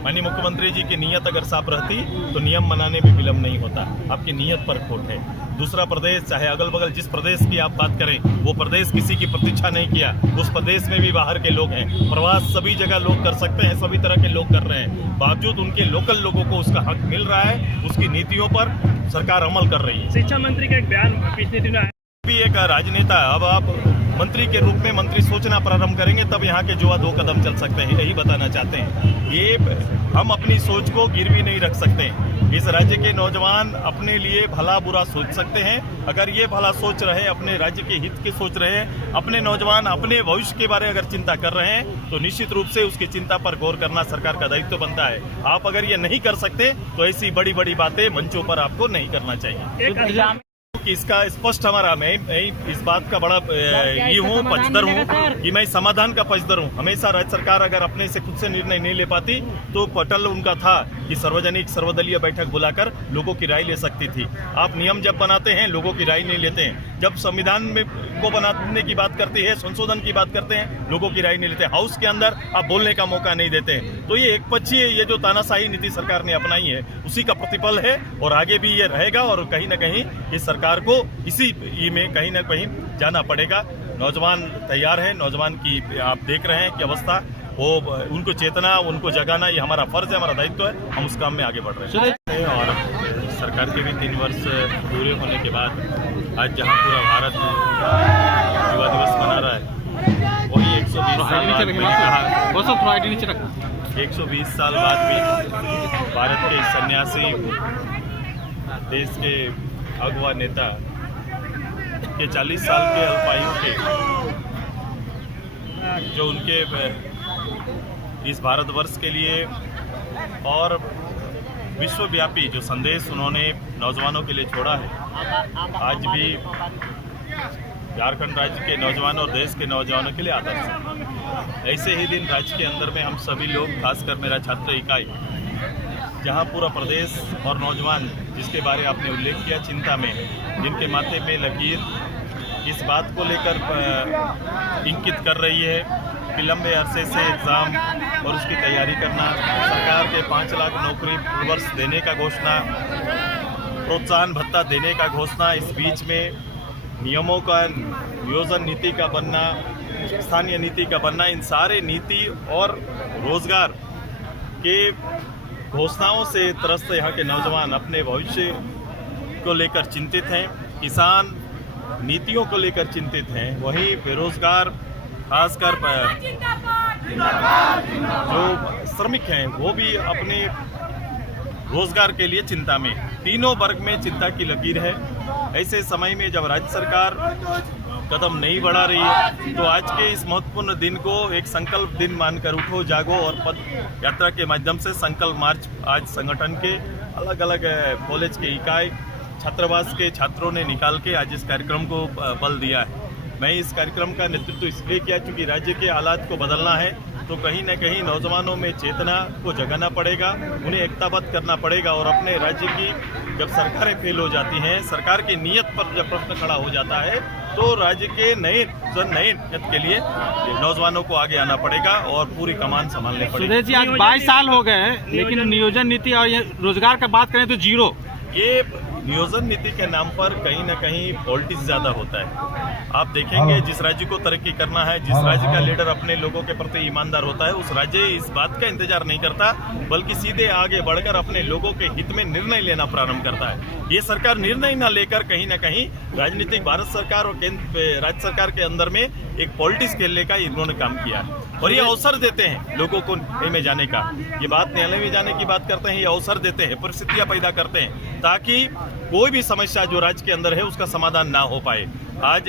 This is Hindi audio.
माननीय मुख्यमंत्री जी की नीयत अगर साफ रहती तो नियम बनाने में विलम्ब नहीं होता। आपकी नीयत पर खोट है। दूसरा प्रदेश, चाहे अगल बगल जिस प्रदेश की आप बात करें, वो प्रदेश किसी की प्रतीक्षा नहीं किया। उस प्रदेश में भी बाहर के लोग हैं। प्रवास सभी जगह लोग कर सकते हैं, सभी तरह के लोग कर रहे हैं। बावजूद उनके लोकल लोगों को उसका हक मिल रहा है। उसकी नीतियों पर सरकार अमल कर रही है। शिक्षा मंत्री का एक बयान पिछले दिनों भी एक राजनेता, अब आप मंत्री के रूप में मंत्री सोचना प्रारंभ करेंगे तब यहाँ के जुआ 2 कदम चल सकते हैं। यही बताना चाहते हैं। ये हम अपनी सोच को गिरवी नहीं रख सकते। इस राज्य के नौजवान अपने लिए भला बुरा सोच सकते हैं। अगर ये भला सोच रहे, अपने राज्य के हित की सोच रहे हैं, अपने नौजवान अपने भविष्य के बारे में अगर चिंता कर रहे हैं, तो निश्चित रूप से उसकी चिंता पर गौर करना सरकार का दायित्व बनता है। आप अगर ये नहीं कर सकते तो ऐसी बड़ी बड़ी बातें मंचों पर आपको नहीं करना चाहिए। कि इसका स्पष्ट हमारा, मैं इस बात का बड़ा ये हूँ, पक्षधर हूँ कि मैं समाधान का पक्षधर हूँ। हमेशा राज्य सरकार अगर अपने से खुद से निर्णय नहीं ले पाती तो पटल उनका था कि सार्वजनिक सर्वदलीय बैठक बुलाकर लोगों की राय ले सकती थी। आप नियम जब बनाते हैं लोगों की राय नहीं लेते हैं। जब संविधान में को बनाने की बात करती है, संशोधन की बात करते हैं, लोगों की राय नहीं लेते। हाउस के अंदर आप बोलने का मौका नहीं देते हैं। तो ये एकपक्षीय ये जो तानाशाही नीति सरकार ने अपनाई है उसी का प्रतिफल है और आगे भी ये रहेगा। और कहीं न कहीं इस सरकार को इसी में कहीं न कहीं जाना पड़ेगा। नौजवान तैयार है। नौजवान की आप देख रहे हैं कि अवस्था, वो उनको चेतना, उनको जगाना ये हमारा फर्ज है, हमारा दायित्व है। हम उस काम में आगे बढ़ रहे हैं। और सरकार के भी 3 वर्ष पूरे होने के बाद आज जहां पूरा भारत युवा दिवस मना रहा है, वही 120 साल बाद मैंने कहा 120 साल बाद भी भारत के सन्यासी, देश के अगवा नेता के 40 साल के अल्पायु के जो उनके इस भारतवर्ष के लिए और विश्वव्यापी जो संदेश उन्होंने नौजवानों के लिए छोड़ा है, आज भी झारखंड राज्य के नौजवानों और देश के नौजवानों के लिए आदर्श है। ऐसे ही दिन राज्य के अंदर में हम सभी लोग, खासकर मेरा छात्र इकाई, जहां पूरा प्रदेश और नौजवान, जिसके बारे आपने उल्लेख किया, चिंता में है, जिनके माथे पे लकीर इस बात को लेकर इंकित कर रही है कि लंबे अरसे से एग्ज़ाम और उसकी तैयारी करना, सरकार के 5 लाख नौकरी वर्ष देने का घोषणा, प्रोत्साहन भत्ता देने का घोषणा, इस बीच में नियमों का, नियोजन नीति का बनना, स्थानीय नीति का बनना, इन सारे नीति और रोजगार के घोषणाओं से त्रस्त यहाँ के नौजवान अपने भविष्य को लेकर चिंतित हैं। किसान नीतियों को लेकर चिंतित हैं। वहीं बेरोजगार, खासकर जो श्रमिक हैं, वो भी अपने रोजगार के लिए चिंता में। तीनों वर्ग में चिंता की लकीर है। ऐसे समय में जब राज्य सरकार कदम नहीं बढ़ा रही है, तो आज के इस महत्वपूर्ण दिन को एक संकल्प दिन मानकर उठो, जागो और पद यात्रा के माध्यम से संकल्प मार्च आज संगठन के अलग अलग कॉलेज के इकाई, छात्रावास के छात्रों ने निकाल के आज इस कार्यक्रम को बल दिया है। मैं इस कार्यक्रम का नेतृत्व इसलिए किया क्योंकि राज्य के हालात को बदलना है, तो कहीं न कहीं नौजवानों में चेतना को जगाना पड़ेगा, उन्हें एकताबद्ध करना पड़ेगा। और अपने राज्य की जब सरकारें फेल हो जाती हैं, सरकार की नीयत पर जब प्रश्न खड़ा हो जाता है, तो राज्य के नए नियत के लिए नौजवानों को आगे आना पड़ेगा और पूरी कमान संभालने पड़ेगी। सुदेश जी, आज 22 साल हो गए हैं, लेकिन नियोजन नीति और ये रोजगार का बात करें तो जीरो। ये नियोजन नीति के नाम पर कहीं न कहीं पॉलिटिक्स ज्यादा होता है। आप देखेंगे, जिस राज्य को तरक्की करना है, जिस राज्य का लीडर अपने लोगों के प्रति ईमानदार होता है, उस राज्य इस बात का इंतजार नहीं करता, बल्कि सीधे आगे बढ़कर अपने लोगों के हित में निर्णय लेना प्रारंभ करता है। ये सरकार निर्णय न लेकर कहीं न कहीं राजनीतिक, भारत सरकार और राज्य सरकार के अंदर में एक पॉलिटिक्स खेलने का इन्होंने काम किया है। और ये अवसर देते हैं लोगों को न्यायालय में जाने का। ये बात न्यायालय में जाने की बात करते हैं, ये अवसर देते हैं, परिस्थितियां पैदा करते हैं ताकि कोई भी समस्या जो राज्य के अंदर है उसका समाधान ना हो पाए। आज